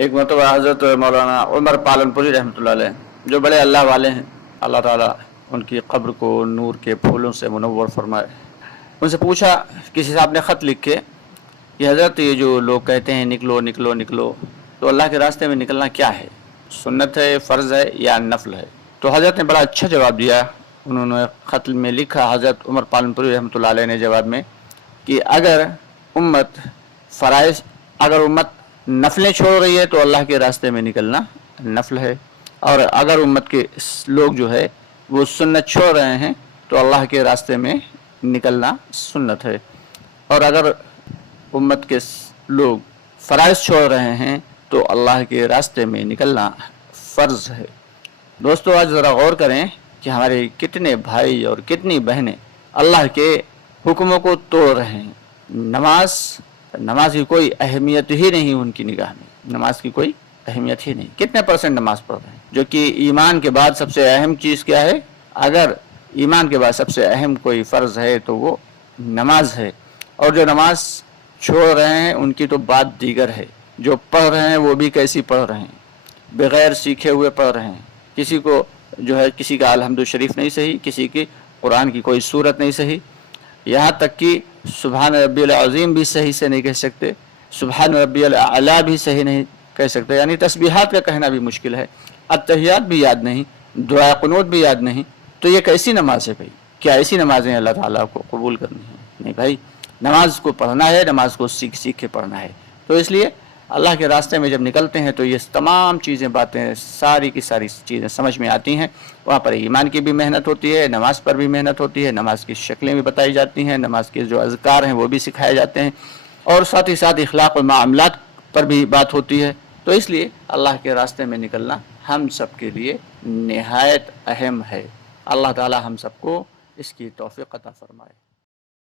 एक मरतबा हज़रत मौलाना उमर पालनपुरी रहमतुल्लाह अलैह, जो बड़े अल्लाह वाले हैं, अल्लाह ताला उनकी कब्र को नूर के फूलों से मुनव्वर फरमाए, उनसे पूछा, किसी साहब ने ख़त लिख के कि हज़रत ये जो लोग कहते हैं निकलो निकलो निकलो, तो अल्लाह के रास्ते में निकलना क्या है, सुन्नत है, फ़र्ज़ है या नफल है? तो हज़रत ने बड़ा अच्छा जवाब दिया। उन्होंने ख़त में लिखा, हज़रत उमर पालनपुरी रहमतुल्लाह अलैह ने जवाब में, कि अगर उम्मत नफलें छोड़ रही है तो अल्लाह के रास्ते में निकलना नफल है, और अगर उम्मत के लोग जो है वो सुन्नत छोड़ रहे हैं तो अल्लाह के रास्ते में निकलना सुन्नत है, और अगर उम्मत के लोग फ़राइज़ छोड़ रहे हैं तो अल्लाह के रास्ते में निकलना फ़र्ज़ है। दोस्तों, आज ज़रा गौर करें कि हमारे कितने भाई और कितनी बहनें अल्लाह के हुक्मों को तोड़ रहे हैं। नमाज की कोई अहमियत ही नहीं उनकी निगाह में, नमाज की कोई अहमियत ही नहीं। कितने परसेंट नमाज पढ़ रहे हैं, जो कि ईमान के बाद सबसे अहम चीज़ क्या है? अगर ईमान के बाद सबसे अहम कोई फ़र्ज़ है तो वो नमाज है, और जो नमाज छोड़ रहे हैं उनकी तो बात दीगर है। जो पढ़ रहे हैं वो भी कैसी पढ़ रहे हैं, बग़ैर सीखे हुए पढ़ रहे हैं। किसी को जो है, किसी का अलहम्दु शरीफ नहीं सही, किसी की कुरान की कोई सूरत नहीं सही, यहाँ तक कि सुबहान रब्बियल अज़ीम भी सही से नहीं कह सकते, सुबहान रब्बियल आला भी सही नहीं कह सकते, यानी तस्बीहात का कहना भी मुश्किल है, अत्तहियात भी याद नहीं, दुआ क़ुनूत भी याद नहीं। तो ये कैसी नमाज है भाई? क्या ऐसी नमाज़ें अल्लाह ताला को कबूल करनी है? नहीं भाई, नमाज को पढ़ना है, नमाज को सीख सीख के पढ़ना है। तो इसलिए अल्लाह के रास्ते में जब निकलते हैं तो ये तमाम चीज़ें, बातें, सारी की सारी चीज़ें समझ में आती हैं। वहाँ पर ईमान की भी मेहनत होती है, नमाज पर भी मेहनत होती है, नमाज की शक्लें भी बताई जाती हैं, नमाज के जो अज़कार हैं वो भी सिखाए जाते हैं, और साथ ही साथ इखलाक़ और मामलात पर भी बात होती है। तो इसलिए अल्लाह के रास्ते में निकलना हम सब के लिए निहायत अहम है। अल्लाह ताला हम सबको इसकी तौफ़ीक़ अता फ़रमाए।